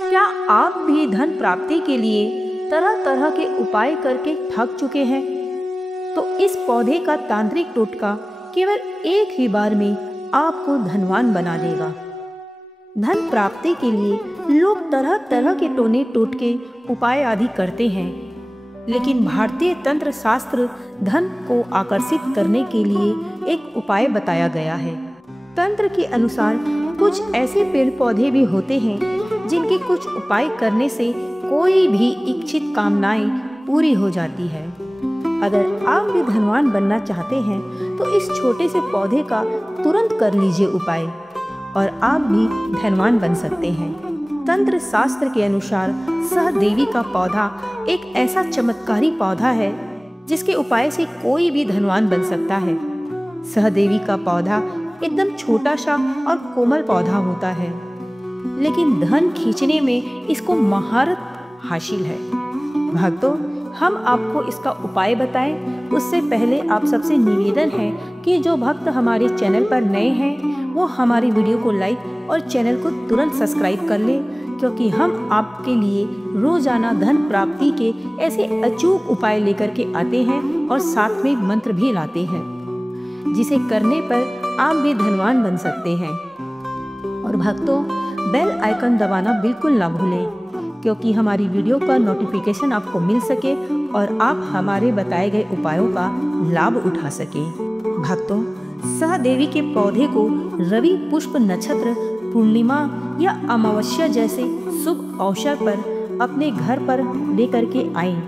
क्या आप भी धन प्राप्ति के लिए तरह तरह के उपाय करके थक चुके हैं? तो इस पौधे का तांत्रिक टोटका केवल एक ही बार में आपको धनवान बना देगा। धन प्राप्ति के लिए लोग तरह तरह के टोने टोटके उपाय आदि करते हैं, लेकिन भारतीय तंत्र शास्त्र धन को आकर्षित करने के लिए एक उपाय बताया गया है। तंत्र के अनुसार कुछ ऐसे पेड़ पौधे भी होते हैं जिनके कुछ उपाय करने से कोई भी इच्छित कामनाएं पूरी हो जाती है। अगर आप भी धनवान बनना चाहते हैं तो इस छोटे से पौधे का तुरंत कर लीजिए उपाय और आप भी धनवान बन सकते हैं। तंत्र शास्त्र के अनुसार सहदेवी का पौधा एक ऐसा चमत्कारी पौधा है जिसके उपाय से कोई भी धनवान बन सकता है। सहदेवी का पौधा एकदम छोटा सा और कोमल पौधा होता है, लेकिन धन खींचने में इसको महारत हासिल है। भक्तों, हम आपको इसका उपाय बताएं उससे पहले आप सबसे निवेदन है कि जो भक्त हमारे चैनल पर नए हैं वो हमारी वीडियो को लाइक और चैनल को तुरंत सब्सक्राइब कर लें, क्योंकि हम आपके लिए रोजाना धन प्राप्ति के ऐसे अचूक उपाय लेकर के आते हैं और साथ में मंत्र भी लाते हैं जिसे करने पर आप भी धनवान बन सकते हैं। और भक्तों, बेल आइकन दबाना बिल्कुल ना भूलें, क्योंकि हमारी वीडियो का नोटिफिकेशन आपको मिल सके और आप हमारे बताए गए उपायों का लाभ उठा सके। भक्तों, सहदेवी के पौधे को रवि पुष्प नक्षत्र, पूर्णिमा या अमावस्या जैसे शुभ अवसर पर अपने घर पर लेकर के आएं।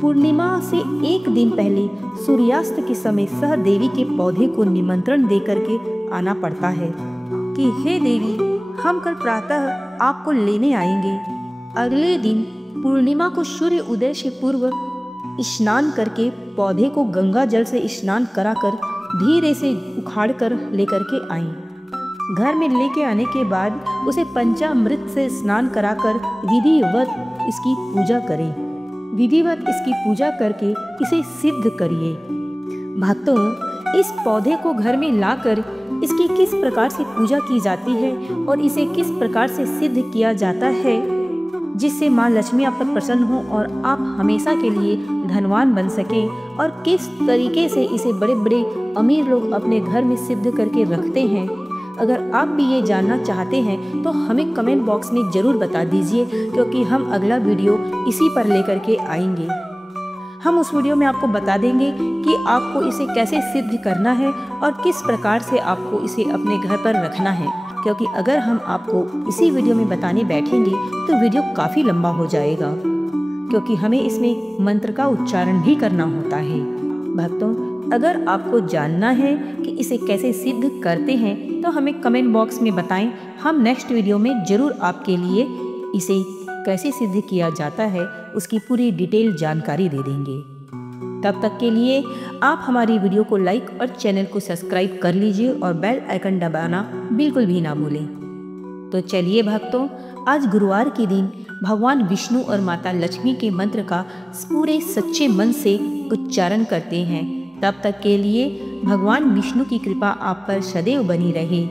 पूर्णिमा से एक दिन पहले सूर्यास्त के समय सहदेवी के पौधे को निमंत्रण देकर के आना पड़ता है कि हे देवी, हम कल प्रातः आपको लेने आएंगे। अगले दिन पूर्णिमा को सूर्य उदय से पूर्व स्नान करके पौधे को गंगा जल से स्नान कराकर धीरे से उखाड़ कर लेकर के आएं। घर में लेके आने के बाद उसे पंचामृत से स्नान कराकर विधिवत इसकी पूजा करें। विधिवत इसकी पूजा करके इसे सिद्ध करिए। भक्तों, इस पौधे को घर में लाकर इसकी किस प्रकार से पूजा की जाती है और इसे किस प्रकार से सिद्ध किया जाता है जिससे माँ लक्ष्मी आप पर प्रसन्न हो और आप हमेशा के लिए धनवान बन सकें, और किस तरीके से इसे बड़े बड़े अमीर लोग अपने घर में सिद्ध करके रखते हैं, अगर आप भी ये जानना चाहते हैं तो हमें कमेंट बॉक्स में ज़रूर बता दीजिए, क्योंकि हम अगला वीडियो इसी पर लेकर के आएंगे। हम उस वीडियो में आपको बता देंगे कि आपको इसे कैसे सिद्ध करना है और किस प्रकार से आपको इसे अपने घर पर रखना है, क्योंकि अगर हम आपको इसी वीडियो में बताने बैठेंगे तो वीडियो काफ़ी लंबा हो जाएगा, क्योंकि हमें इसमें मंत्र का उच्चारण भी करना होता है। भक्तों, अगर आपको जानना है कि इसे कैसे सिद्ध करते हैं तो हमें कमेंट बॉक्स में बताएं। हम नेक्स्ट वीडियो में ज़रूर आपके लिए इसे कैसे सिद्ध किया जाता है उसकी पूरी डिटेल जानकारी दे देंगे। तब तक के लिए आप हमारी वीडियो को लाइक और चैनल को सब्सक्राइब कर लीजिए और बेल आइकन दबाना बिल्कुल भी ना भूलें। तो चलिए भक्तों, आज गुरुवार के दिन भगवान विष्णु और माता लक्ष्मी के मंत्र का पूरे सच्चे मन से उच्चारण करते हैं। तब तक के लिए भगवान विष्णु की कृपा आप पर सदैव बनी रहे।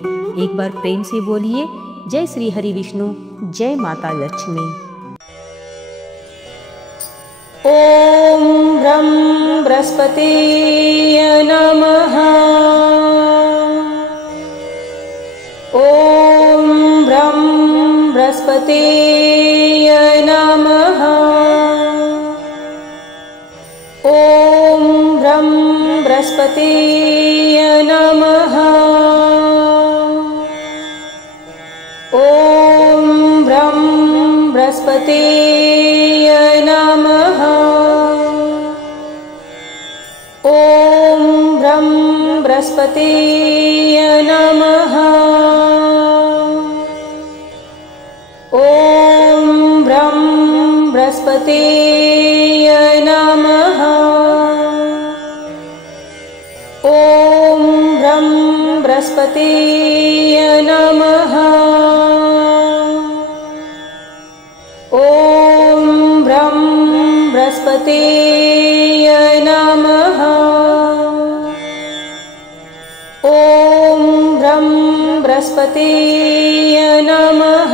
एक बार प्रेम से बोलिए, जय श्री हरि विष्णु, जय माता लक्ष्मी। ओम ब्रह्म बृहस्पते नमः। ओम ब्रह्म बृहस्पते नमः। ओम ब्रह्म बृहस्पते नमः। ओम ब्रह्म बृहस्पते नमः। ओम ब्रह्म बृहस्पते नमः। ओम ब्रह्म बृहस्पते नमः। ओम ब्रह्म बृहस्पते नमः। ओम ब्रह्म बृहस्पते नमः। ओम ब्रह्म बृहस्पते नमः।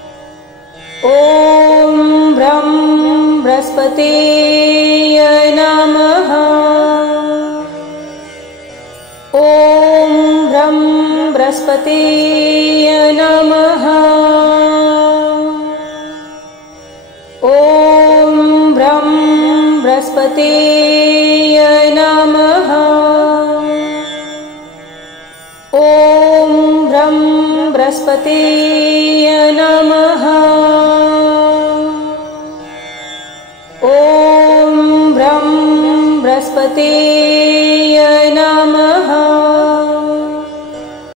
बृहस्पतये नमः। ॐ ब्रं बृहस्पतये नमः। ॐ ब्रं बृहस्पतये नमः। ॐ ब्रं बृहस्पतये नमः। ॐ ब्रं बृहस्पतये